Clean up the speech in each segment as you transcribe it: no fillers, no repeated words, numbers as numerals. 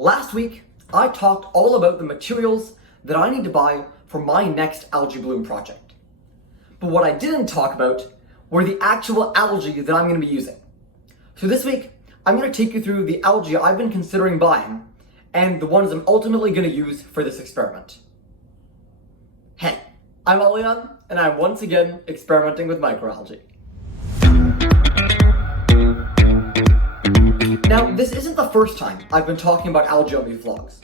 Last week, I talked all about the materials that I need to buy for my next algae bloom project. But what I didn't talk about were the actual algae that I'm going to be using. So this week, I'm going to take you through the algae I've been considering buying and the ones I'm ultimately going to use for this experiment. Hey, I'm Alian, and I'm once again experimenting with microalgae. Now, this isn't the first time I've been talking about algae on these vlogs.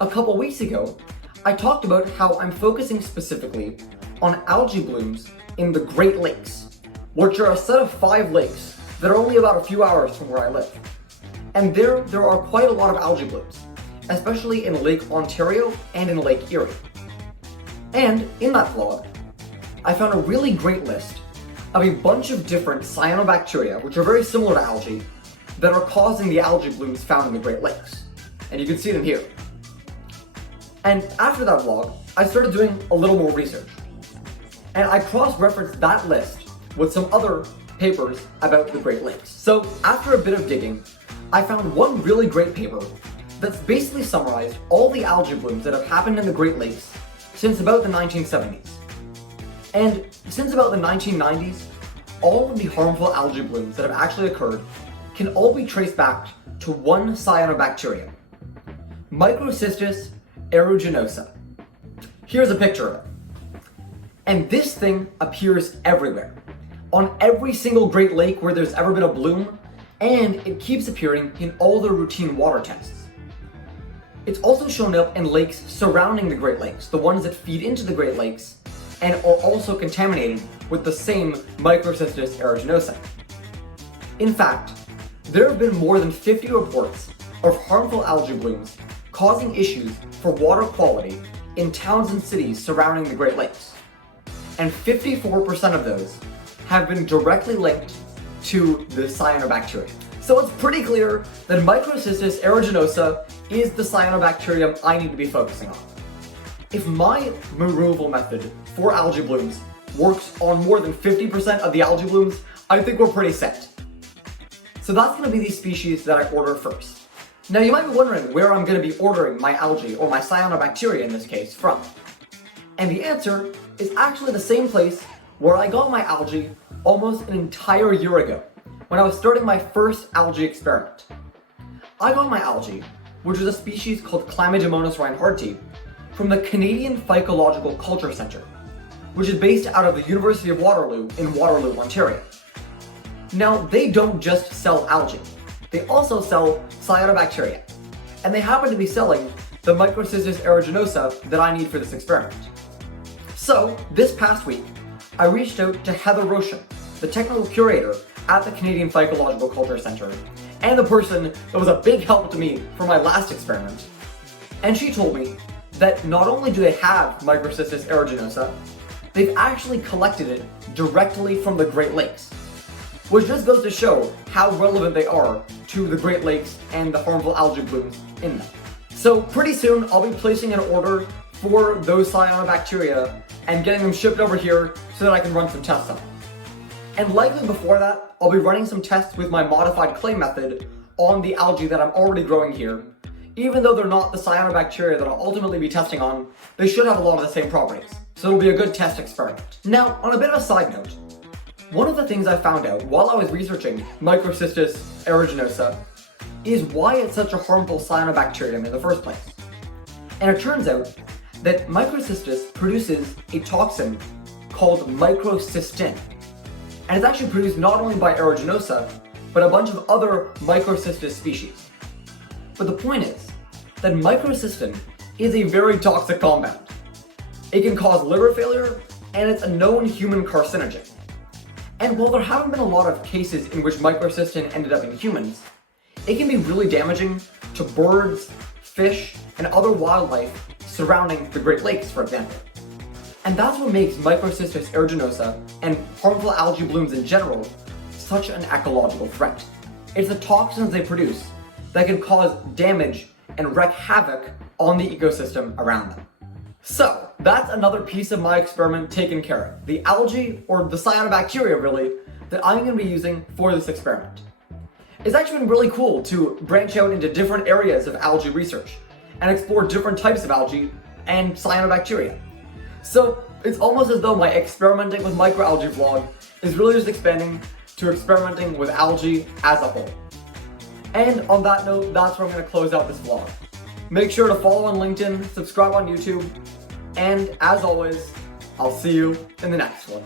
A couple weeks ago, I talked about how I'm focusing specifically on algae blooms in the Great Lakes, which are a set of 5 lakes that are only about a few hours from where I live. And there are quite a lot of algae blooms, especially in Lake Ontario and in Lake Erie. And in that vlog, I found a really great list of a bunch of different cyanobacteria, which are very similar to algae, that are causing the algae blooms found in the Great Lakes. And you can see them here. And after that vlog, I started doing a little more research. And I cross-referenced that list with some other papers about the Great Lakes. So after a bit of digging, I found one really great paper that's basically summarized all the algae blooms that have happened in the Great Lakes since about the 1970s. And since about the 1990s, all of the harmful algae blooms that have actually occurred can all be traced back to one cyanobacterium, Microcystis aeruginosa. Here's a picture of it. And this thing appears everywhere, on every single Great Lake where there's ever been a bloom, and it keeps appearing in all the routine water tests. It's also shown up in lakes surrounding the Great Lakes, the ones that feed into the Great Lakes, and are also contaminated with the same Microcystis aeruginosa. In fact, there have been more than 50 reports of harmful algae blooms causing issues for water quality in towns and cities surrounding the Great Lakes. And 54% of those have been directly linked to the cyanobacterium. So it's pretty clear that Microcystis aeruginosa is the cyanobacterium I need to be focusing on. If my removal method for algae blooms works on more than 50% of the algae blooms, I think we're pretty set. So that's going to be the species that I order first. Now you might be wondering where I'm going to be ordering my algae, or my cyanobacteria in this case, from. And the answer is actually the same place where I got my algae almost an entire year ago, when I was starting my first algae experiment. I got my algae, which is a species called Chlamydomonas reinhardti, from the Canadian Phycological Culture Centre, which is based out of the University of Waterloo in Waterloo, Ontario. Now, they don't just sell algae, they also sell cyanobacteria, and they happen to be selling the Microcystis aeruginosa that I need for this experiment. So, this past week, I reached out to Heather Roshan, the technical curator at the Canadian Phycological Culture Centre, and the person that was a big help to me for my last experiment. And she told me that not only do they have Microcystis aeruginosa, they've actually collected it directly from the Great Lakes, which just goes to show how relevant they are to the Great Lakes and the harmful algae blooms in them. So pretty soon I'll be placing an order for those cyanobacteria and getting them shipped over here so that I can run some tests on them. And likely before that, I'll be running some tests with my modified clay method on the algae that I'm already growing here. Even though they're not the cyanobacteria that I'll ultimately be testing on, they should have a lot of the same properties. So it'll be a good test experiment. Now, on a bit of a side note, one of the things I found out while I was researching Microcystis aeruginosa is why it's such a harmful cyanobacterium in the first place. And it turns out that Microcystis produces a toxin called microcystin. And it's actually produced not only by aeruginosa, but a bunch of other Microcystis species. But the point is that microcystin is a very toxic compound. It can cause liver failure, and it's a known human carcinogen. And while there haven't been a lot of cases in which microcystin ended up in humans, it can be really damaging to birds, fish, and other wildlife surrounding the Great Lakes, for example. And that's what makes Microcystis aeruginosa and harmful algae blooms in general such an ecological threat. It's the toxins they produce that can cause damage and wreak havoc on the ecosystem around them. So, that's another piece of my experiment taken care of. The algae, or the cyanobacteria really, that I'm going to be using for this experiment. It's actually been really cool to branch out into different areas of algae research and explore different types of algae and cyanobacteria. So it's almost as though my experimenting with microalgae vlog is really just expanding to experimenting with algae as a whole. And on that note, that's where I'm going to close out this vlog. Make sure to follow on LinkedIn, subscribe on YouTube, and as always, I'll see you in the next one.